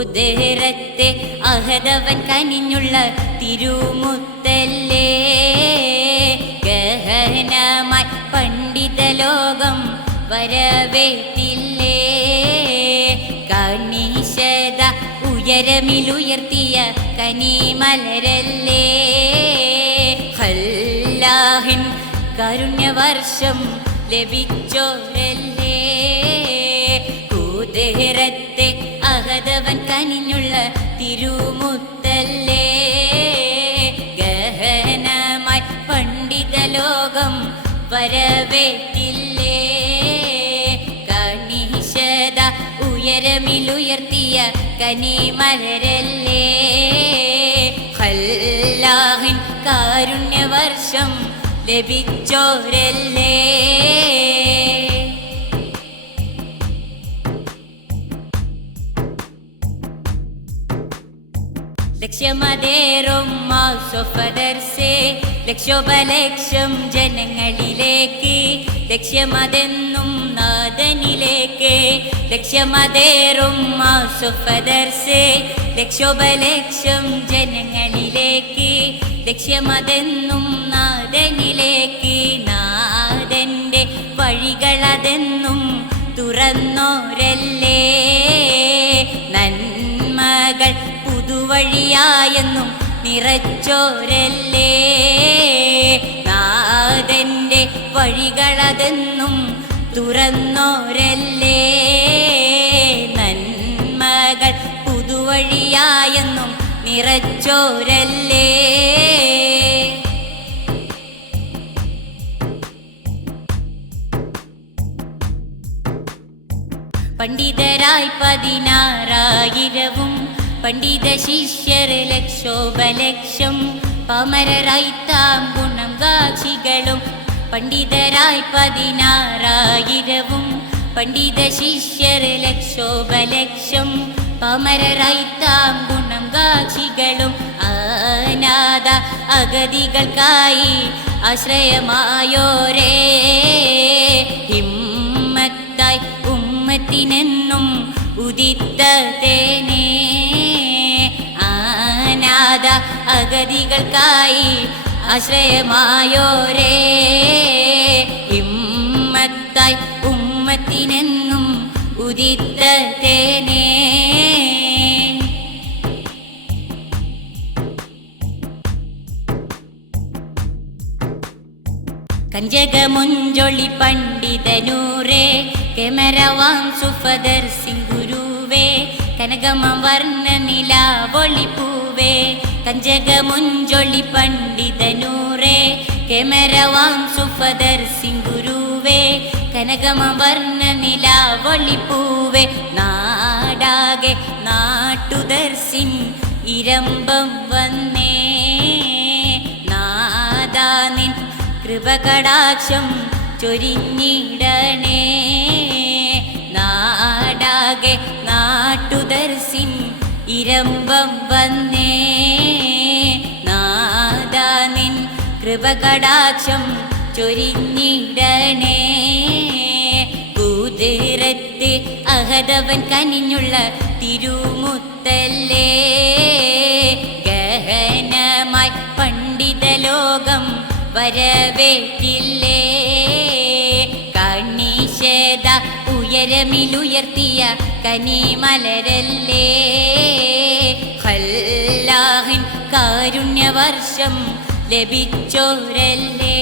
കൂതേറത്തെ അഹദവൻ കനിഞ്ഞുള്ള തിരുമുത്തല്ലേ ഗഹനമായി പണ്ഡിത ലോകം വരവേറ്റില്ലേ കണീശത ഉയരമിലുയർത്തിയ കനിമലരല്ലേ ഖല്ലാഹിൻ കാരുണ്യവർഷം ലഭിച്ചോരല്ലേ കൂതേറത്തെ അഹദവൻ കനിഞ്ഞുള്ള തിരുമുത്തല്ലേ ഗഹനമായി പണ്ഡിത ലോകം വരവേറ്റില്ലേ കണീശത ഉയരമിലുയർത്തിയ കനിമലരല്ലേ ഖല്ലാഹിൻ കാരുണ്യവർഷം ലഭിച്ചോരല്ലേ ലക്ഷ്യമതേറും മാസഫദർസേ ലക്ഷോപലക്ഷം ജനങ്ങളിലേക്ക് ലക്ഷ്യമതെന്നും നാദനിലേക്ക് ലക്ഷ്യമതേറും മാസഫദർസേ ലക്ഷോപലക്ഷം ജനങ്ങളിലേക്ക് ലക്ഷ്യമതെന്നും നാദനിലേക്ക് നാദന്റെ വഴികളതെന്നും തുറന്നോരല്ലേ നന്മകൾ പുതുവഴിയായെന്നും നിറച്ചോരല്ലേ നാദന്റെ വഴികളതെന്നും തുറന്നോരല്ലേ നന്മകൾ പുതുവഴിയായെന്നും നിറച്ചോരല്ലേ പണ്ഡിതരായി 16,000 പണ്ഡിത ശിഷ്യർ ലക്ഷോപലക്ഷം പാമരരായി താം ഗുണം കാക്ഷികളും പണ്ഡിതരായി 16,000 പണ്ഡിത ശിഷ്യർ ലക്ഷോപലക്ഷം പാമരരായി താം ഗുണം കാക്ഷികളും അനാഥ അഗതികൾക്കായി ആശ്രയമായോരേ ഹിമ്മത്തായി ഉമ്മത്തിനെന്നും ഉദിത്തതേനേ അനാഥ അഗതികൾക്കായി ആശ്രയമായോരേ ഹിമ്മത്തായി ഉമ്മത്തിനെന്നും ഉദിത്തതേനേ കഞ്ചകമുഞ്ചൊളി പണ്ഡിതനൂരേ കെമരവാം സുഫദർ സിംഗുരുവേ കനകമം വർണ്ണ നിലാവൊളിപ്പൂവേ കഞ്ചകമുഞ്ചൊളി പണ്ഡിതനൂരേ കെമരവാം സുഫദർ സിംഗുരുവേ കനകമം വർണ്ണ നിലാവൊളിപ്പൂവേ നാടാകെ നാട്ടുദർസിൻ ഇരമ്പം വന്നേ നാദാനിൻ കൃപകടാക്ഷം ചൊരിഞ്ഞിടണേ നാടാകെ നാട്ടുദർസിൻ ഇരമ്പം വന്നേ നാദാനിൻ കൃപകടാക്ഷം ചൊരിഞ്ഞിടണേ കൂതേറത്തെ അഹദവൻ കനിഞ്ഞുള്ള തിരുമുത്തല്ലേ ഗഹനമായി പണ്ഡിത ലോകം വരവേറ്റില്ലേ കണീശത ഉയരമിലുയർത്തിയ കനിമലരല്ലേ ഖല്ലാഹിൻ കാരുണ്യവർഷം ലഭിച്ചോരല്ലേ